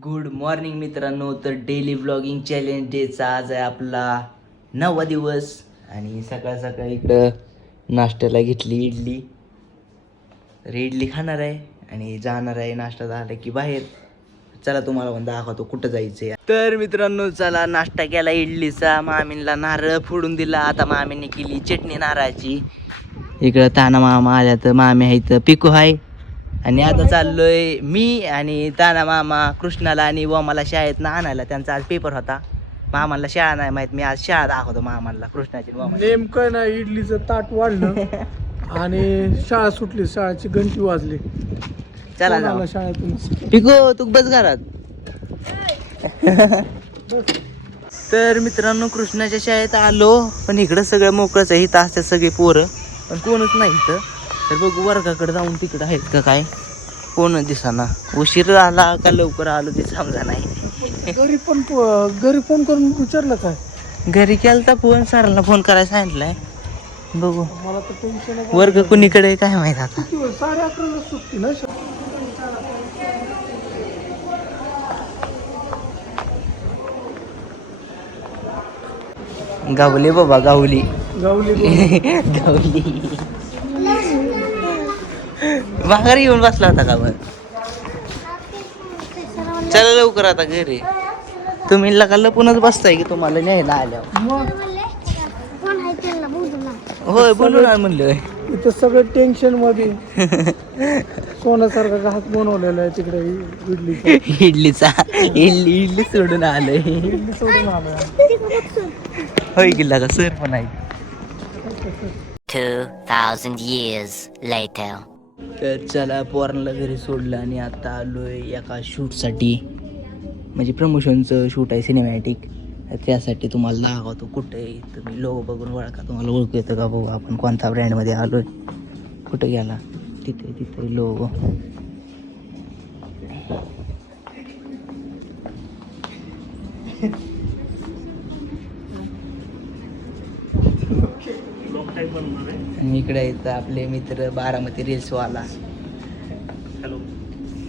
Good morning मित्रांनो. तर daily vlogging challenge डेचा आज आहे आपला 9वा दिवस आणि सकाळ सकाळ इकडं नाश्त्याला घेतली इडली. तर इडली खाणार आहे आणि जाणार आहे नाश्ता झाला की बाहेर. चला तुम्हाला पण दाखवतो कुठं जायचं. तर मित्रांनो चला नाश्ता केला इडलीचा. मामींना नारळ फोडून दिला. आता मामीने केली चटणी नारळाची. इकडं ताना मामा आल्या तर मामी आहे इथं पिकू आहे. आणि आता चाललोय मी आणि ताना मामा कृष्णाला आणि वमाला शाळेत आणायला. त्यांचा आज पेपर होता. मामाला शाळा नाही माहित. मी आज शाळा दाखवतो मामाला कृष्णाची. नेमकं ना इडलीचं ताट वाढलं आणि शाळा सुटली, शाळेची घंटी वाजली. चला कोण जाऊ. आलं शाळेतून? पिको तू बस घरात. तर मित्रांनो कृष्णाच्या शाळेत आलो पण इकडं सगळं मोकळंच आहे. इथं असतात सगळे पोरं पण कोणच नाही इथं. तर बघू वर्गाकडे जाऊन तिकडं आहेत का काय. कोण दिसाना. उशीर आला का लवकर आलो ते समजा नाही. घरी फोन करून विचारलं काय? घरी केलता फोन. सरांना फोन करायला सांगितलंय. बघू मला तर टेन्शन वर्ग कुणीकडे आहे काय माहित आता. 11:30 सुटती ना. गावली बाबा गावली. गावली गावली. माघारी येऊन बसला होता का बरं. चला लवकर आता घरी. तुम्ही लका लपूनच बसताय की तुम्हाला न्यायला आल्यावर. होय बनवून आण म्हणलं. इथं सगळं टेन्शन मध्ये. सोन्यासारखा घास बनवलेला आहे तिकडे इडली इडली सोडून आलोय. इडली सोडून आलं. होय किल्ला का सर पण आहे. 2,000 years later. तर चला पोरांना घरी सोडलं आणि आता आलोय एका शूटसाठी. म्हणजे प्रमोशनचं शूट आहे सिनेमॅटिक. त्यासाठी तुम्हाला दाखवतो कुठं आहे. तुम्ही लोगो बघून ओळखा. तुम्हाला ओळखू येतं का बघू आपण कोणत्या ब्रँडमध्ये आलोय. कुठं गेला तिथे लोगो. आणि इकडे येतं आपले मित्र बारामती रील्सवाला.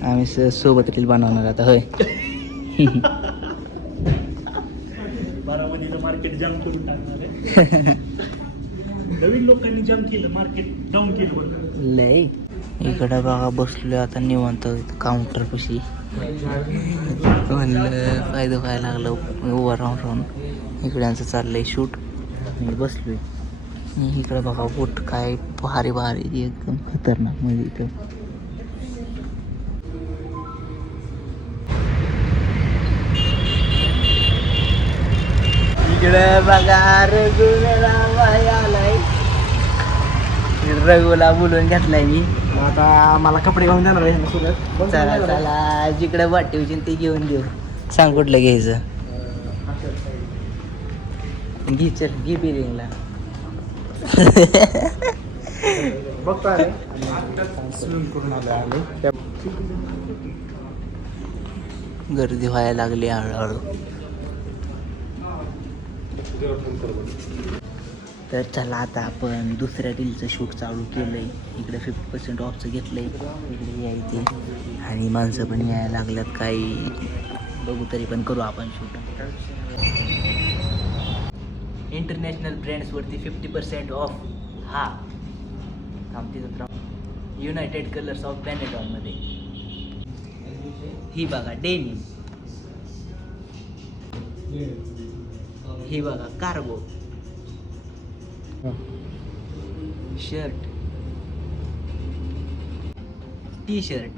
आम्ही सोबत रील बनवणार आता. होय बारामतीचं मार्केट जाम करून टाकणार आहे. नवीन लोकांनी जाम केलं, मार्केट डाऊन केलं बघा. लय. इकडं बघा बसलोय आता निवांत काउंटर पशी. म्हणलं फायदा व्हायला लागलं उभं राहून. इकड्यांचं चाललंय शूट. मी बसलोय. इकडं बघा बोट काय भारी एकदम खतरनाक मध्ये इथं. इकडं बघा आलाय. रघुला बोलून घेतलाय मी. आता मला कपडे घालून देणार आहे. चला जिकडे वाटेवची ते घेऊन देऊ. सांग कुठलं घ्यायचं. घे चल घे बिलिंगला. बघताय स्विमिंग करून आले. गर्दी व्हायला लागली हळूहळू. तर चला आता आपण दुसऱ्या रीलचं शूट चालू केलंय. इकडे 50% ऑफचं घेतलंय. इकडे यायचे आणि माणसं पण यायला लागल्यात. काही बघू तरी पण करू आपण शूट. इंटरनॅशनल ब्रँड्सवरती 50% ऑफ. हा युनायटेड कलर्स ऑफ पॅनेटॉनमध्ये. ही बघा डेनिम. ही बघा कार्गो शर्ट टी शर्ट.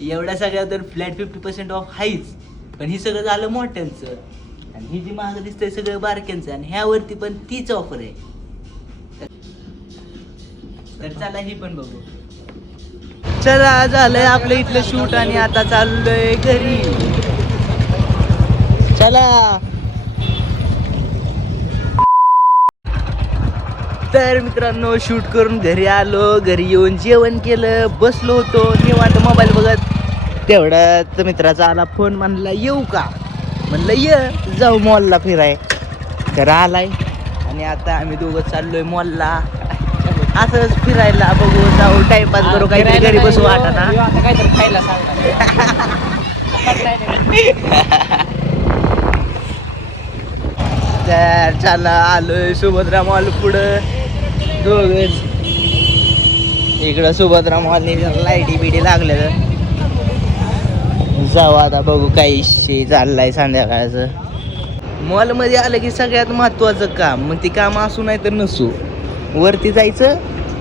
एवढ्या सगळ्या तर फ्लॅट 50% ऑफ आहेच. पण ही सगळं झालं मोठ्यांचं आणि ही जी मागं दिसतंय सगळं बारक्यांचं. आणि ह्यावरती पण तीच ऑफर आहे. तर चला ही पण बघू. चला झालंय आपलं इथलं शूट आणि आता चाललोय घरी. चला. तर मित्रांनो शूट करून घरी आलो. घरी येऊन जेवण केलं. बसलो होतो निवांत मोबाईल बघत. तेवढ्यात मित्राचा आला फोन. म्हणला येऊ का. म्हणलं ये जाऊ मॉलला फिराय. तर आलाय आणि आता आम्ही दोघं चाललोय मॉलला. असंच फिरायला बघू जाऊ टाइमपास करू काहीतरी घरी बसू वाटाना. आता काहीतरी खायला सांगता. तर चला आलोय सुभद्रा मॉल पुढं दोघच. इकडं सुभद्रा मॉलनी लाईटी बिडी लागलेलं. जाऊ आता बघू काही चाललाय संध्याकाळचं. मॉलमध्ये आलं की सगळ्यात महत्वाचं काम, मग ती काम असू नाही तर नसू, वरती जायचं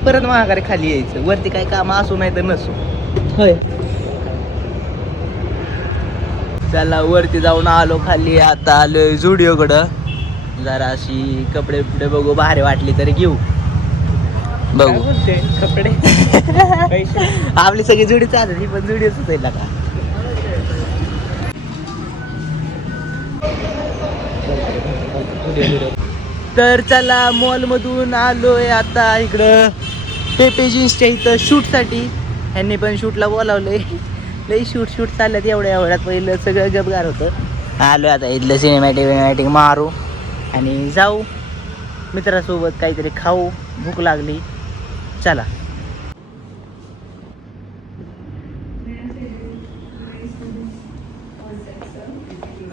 परत महागारी खाली यायचं. वरती काही काम असू नाही तर नसू. होय चला वरती जाऊन आलो खाली. आता आलोय जुडिओकडं. जरा अशी कपडे बिपडे बघू, भारी वाटली तर घेऊ. बघू कपडे आपली सगळी जुडी चालत, ही पण जुडीच आहे का. तर चला मॉल मधून आलोय आता इकडं पेपे जीन्सच्या इथं शूटसाठी. ह्यांनी पण शूटला बोलावलंय. लई शूट चालल्यात एवढ्यात. पहिलं सगळं गपगार होतं. आलोय आता इथलं सिनेमॅटिक मारू आणि जाऊ मित्रासोबत काहीतरी खाऊ. भूक लागली. चला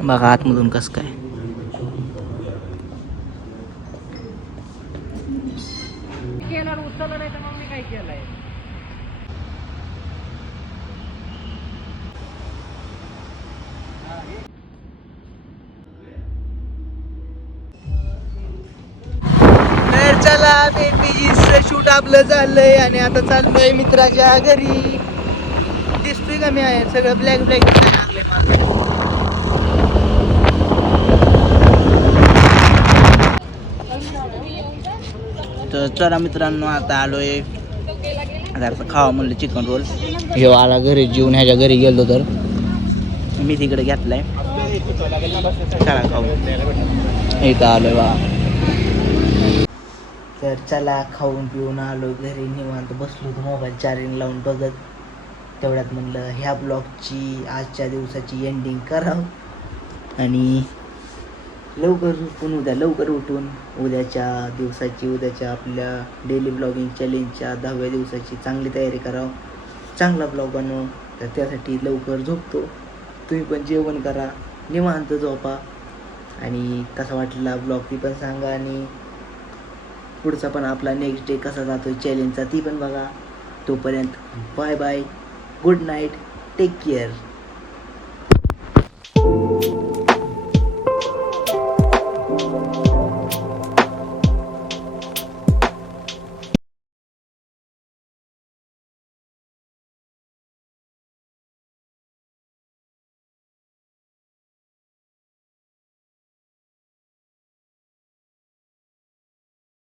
बघा आतमधून कसं काय. उचललं नाही तर मग मी काय केलंय. तर चला बेबीजीचं शूट आपलं झालंय आणि आता चाललोय मित्राच्या घरी. दिसतोय का मी आहे सगळं ब्लॅक लागलंय मला. तर चला मित्रांनो आता आलोय. आता खावा म्हणलं चिकन रोल. हे आला घरी जेवून ह्याच्या घरी गेलो तर मी तिकडे घेतलाय. चला खाऊ. इथं आलोय बा. तर चला खाऊन पिऊन आलो घरी. निवांत बसलो होतो मोबाईल चार्जिंग लावून बघत. तेवढ्यात म्हणलं ह्या ब्लॉगची आजच्या दिवसाची एंडिंग करावं आणि लवकर उठून उद्याच्या आपल्या डेली ब्लॉगिंग चॅलेंजच्या 10व्या दिवसाची चांगली तयारी करावं. चांगला ब्लॉग बनव. तर त्यासाठी लवकर झोपतो. तुम्ही पण जेवण करा, निवांत झोपा आणि कसा वाटला ब्लॉग ती पण सांगा. आणि पुढचा पण आपला नेक्स्ट डे कसा जातो चॅलेंजचा ती पण बघा. तोपर्यंत bye bye, good night, take care.